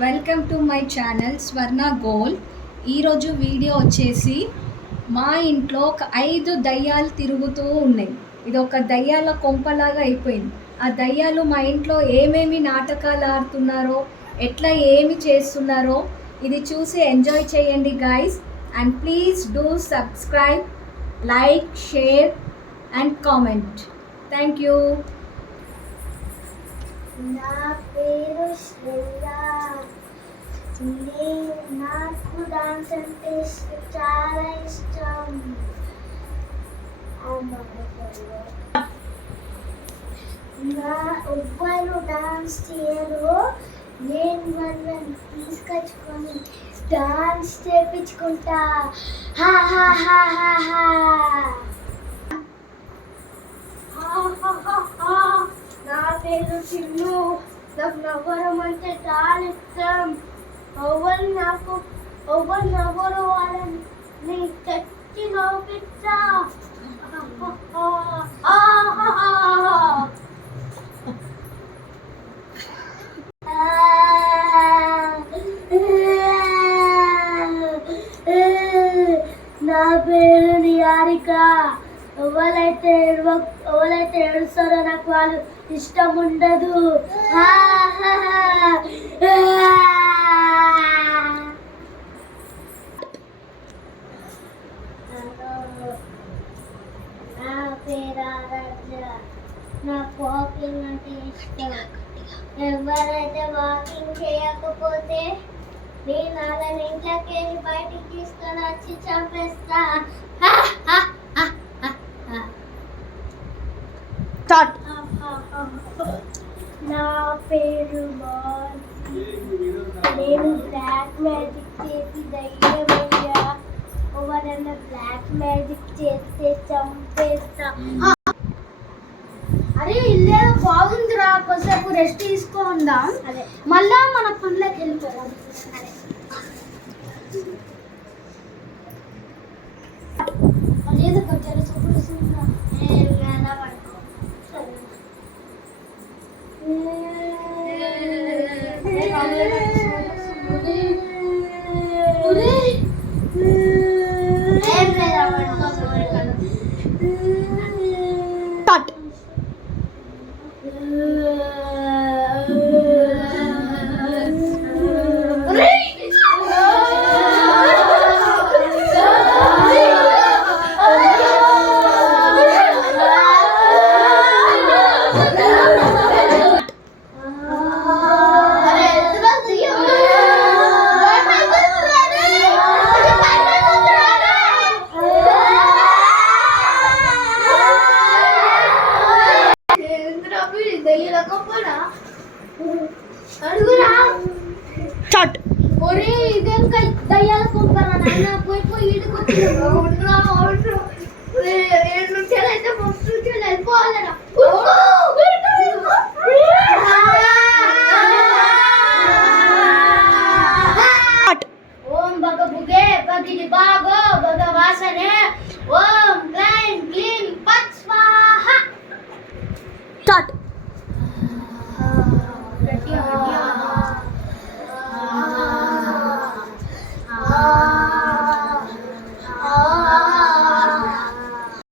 Welcome to my channel Swarna goal. ఈరోజు video వచ్చేసి మా ఇంట్లో ఒక 5 దయ్యాలు తిరుగుతూ ఉన్నాయి. ఇది ఒక దయ్యాల కొంపలాగా అయిపోయింది. ఆ దయ్యాలు మా ఇంట్లో ఏమేమి నాటకాలు ఆడుతున్నారో, ఎట్లా ఏమి చేస్తున్నారో ఇది చూసి ఎంజాయ్ చేయండి guys. And please do subscribe, like, share and comment. Thank you. నా పేరు శ్రేయ. నాకు డాన్స్ అంటే చాలా ఇష్టం. నా ఎవ్వరు డాన్స్ చేయరు. నేను వాళ్ళని తీసుకొచ్చుకొని డాన్స్ చేపించుకుంటా. హా హా హా హా హా. నా పేరు చిన్ను. నాకు నవ్వడం అంటే చాలా ఇష్టం. ఎవరు నవ్వరు వాళ్ళని నేను తెచ్చి నవ్విస్తా. నా పేరు నిహారిక. ఎవరైతే ఏడుస్తారో నాకు వాళ్ళు ఇష్టం ఉండదు. నా పేరు ఆరాధ్య. నాకు వాకింగ్ అంటే ఇష్టం. ఎవరైతే వాకింగ్ చేయకపోతే నేను వాళ్ళని ఇంట్లోకి వెళ్ళి బయటికి తీసుకొని వచ్చి చంపేస్తా. నా పేరు నేను బ్లాక్ మ్యాజిక్ చేసి దయ్యమయ్యా. ఎవరన్నా బ్లాక్ మ్యాజిక్ చేస్తే చంపేస్తా. అరే ఇల్లేదో బాగుందిరా, కొద్దిసేపు రెస్ట్ తీసుకుందాం. అదే మళ్ళా మన పనులకు వెళ్ళిపోయాం. అదేదో కొంచెం చూపిస్తుందా పడుకో. దయ్యాల కొంపరా నాయన. పోయి ఈడుకొచ్చి వెళ్ళిపోవాలరా.